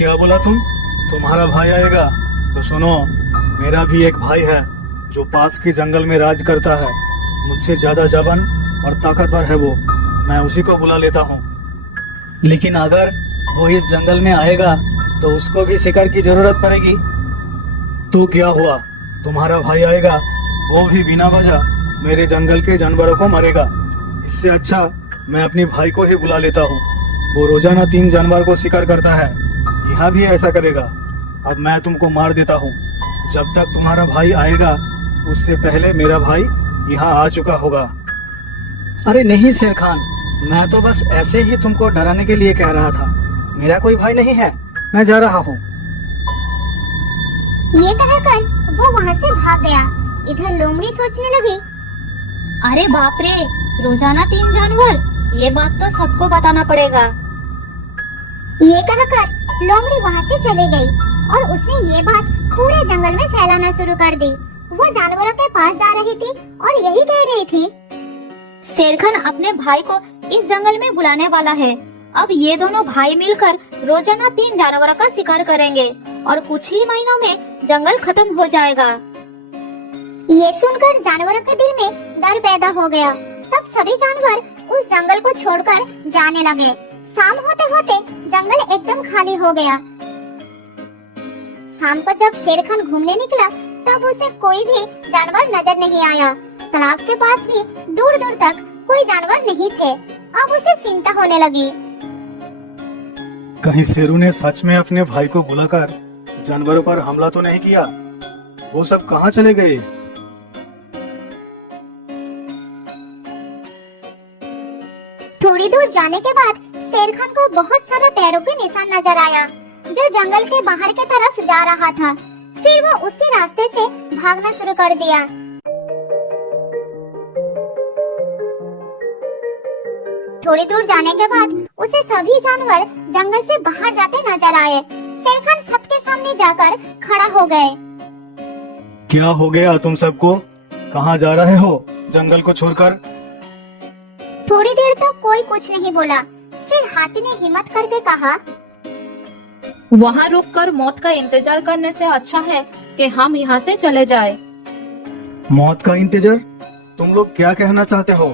क्या बोला तुम? तुम्हारा भाई आएगा? तो सुनो, मेरा भी एक भाई है जो पास के जंगल में राज करता है। मुझसे ज्यादा जवान और ताकतवर है वो। मैं उसी को बुला लेता हूँ। लेकिन अगर वो इस जंगल में आएगा तो उसको भी शिकार की जरूरत पड़ेगी। तो क्या हुआ, तुम्हारा भाई आएगा, वो भी बिना वजह मेरे जंगल के जानवरों को मारेगा। इससे अच्छा मैं अपने भाई को ही बुला लेता हूँ। वो रोजाना 3 जानवर को शिकार करता है, यहाँ भी ऐसा करेगा। अब मैं तुमको मार देता हूँ। जब तक तुम्हारा भाई आएगा उससे पहले मेरा भाई यहाँ आ चुका होगा। अरे नहीं शेर खान, मैं तो बस ऐसे ही तुमको डराने के लिए कह रहा था। मेरा कोई भाई नहीं है, मैं जा रहा हूँ। ये कहकर वो वहाँ से भाग गया। इधर लोमड़ी सोचने लगी, अरे बाप रे, रोजाना 3 जानवर, ये बात तो सबको बताना पड़ेगा। ये कहकर लोमड़ी वहाँ से चली गई और उसने ये बात पूरे जंगल में फैलाना शुरू कर दी। वो जानवरों के पास जा रही थी और यही कह रही थी, शेर खान अपने भाई को इस जंगल में बुलाने वाला है। अब ये दोनों भाई मिलकर रोजाना 3 जानवरों का शिकार करेंगे और कुछ ही महीनों में जंगल खत्म हो जाएगा। ये सुनकर जानवरों के दिल में डर पैदा हो गया। तब सभी जानवर उस जंगल को छोड़कर जाने लगे। शाम होते होते जंगल एकदम खाली हो गया। शाम को जब शेर खान घूमने निकला तब उसे कोई भी जानवर नजर नहीं आया। तालाब के पास भी दूर दूर तक कोई जानवर नहीं थे। अब उसे चिंता होने लगी। कहीं शेरू ने सच में अपने भाई को बुलाकर जानवरों पर हमला तो नहीं किया? वो सब कहाँ चले गए? थोड़ी दूर जाने के बाद शेर खान को बहुत सारा पैरों के निशान नजर आया जो जंगल के बाहर की तरफ जा रहा था। फिर वो उसी रास्ते से भागना शुरू कर दिया। थोड़ी दूर जाने के बाद उसे सभी जानवर जंगल से बाहर जाते नजर आए। शेर खान सबके सामने जाकर खड़ा हो गए। क्या हो गया तुम सबको? कहाँ जा रहे हो जंगल को छोड़कर? थोड़ी देर तो कोई कुछ नहीं बोला। फिर हाथी ने हिम्मत करके कहा, वहाँ रुककर मौत का इंतजार करने से अच्छा है कि हम यहाँ से चले जाएं। मौत का इंतजार? तुम लोग क्या कहना चाहते हो?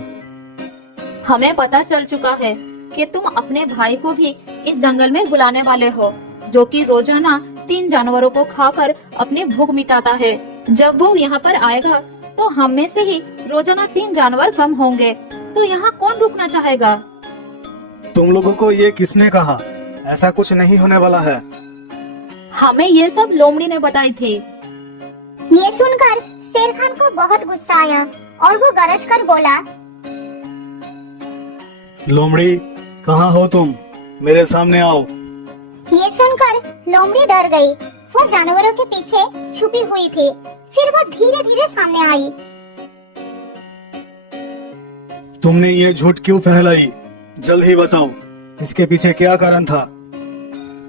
हमें पता चल चुका है कि तुम अपने भाई को भी इस जंगल में बुलाने वाले हो, जो कि रोजाना 3 जानवरों को खाकर अपनी भूख मिटाता है। जब वो यहाँ पर आएगा तो हम में से ही रोजाना 3 जानवर कम होंगे, तो यहाँ कौन रुकना चाहेगा? तुम लोगों को ये किसने कहा? ऐसा कुछ नहीं होने वाला है। हमें ये सब लोमड़ी ने बताई थी। ये सुनकर शेर खान को बहुत गुस्सा आया और वो गरज कर बोला, लोमड़ी, कहाँ हो तुम? मेरे सामने आओ। ये सुनकर लोमड़ी डर गई। वो जानवरों के पीछे छुपी हुई थी। फिर वो धीरे धीरे सामने आई। तुमने ये झूठ क्यों फैलाई? जल्द ही बताओ, इसके पीछे क्या कारण था?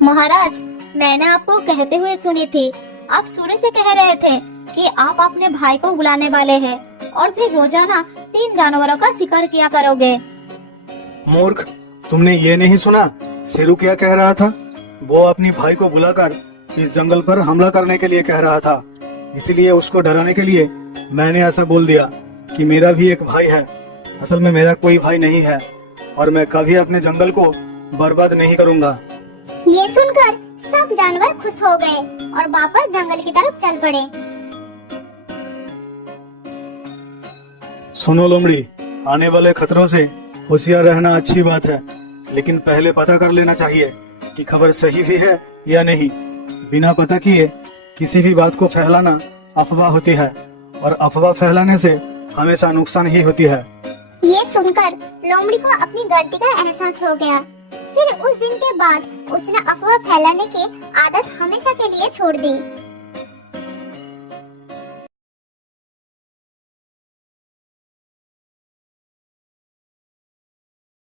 महाराज, मैंने आपको कहते हुए सुनी थी। आप सूर्य से कह रहे थे कि आप अपने भाई को बुलाने वाले हैं और फिर रोजाना 3 जानवरों का शिकार किया करोगे। मूर्ख, तुमने ये नहीं सुना शेरू क्या कह रहा था? वो अपनी भाई को बुलाकर इस जंगल पर हमला करने के लिए कह रहा था। इसलिए उसको डराने के लिए मैंने ऐसा बोल दिया कि मेरा भी एक भाई है। असल में मेरा कोई भाई नहीं है और मैं कभी अपने जंगल को बर्बाद नहीं करूंगा। ये सुनकर सब जानवर खुश हो गए और वापस जंगल की तरफ चल पड़े। सुनो लोमड़ी, आने वाले खतरों से होशियार रहना अच्छी बात है, लेकिन पहले पता कर लेना चाहिए कि खबर सही भी है या नहीं। बिना पता किए किसी भी बात को फैलाना अफवाह होती है और अफवाह फैलाने से हमेशा नुकसान ही होती है। ये सुनकर लोमड़ी को अपनी गलती का एहसास हो गया। फिर उस दिन के बाद उसने अफवाह फैलाने की आदत हमेशा के लिए छोड़ दी।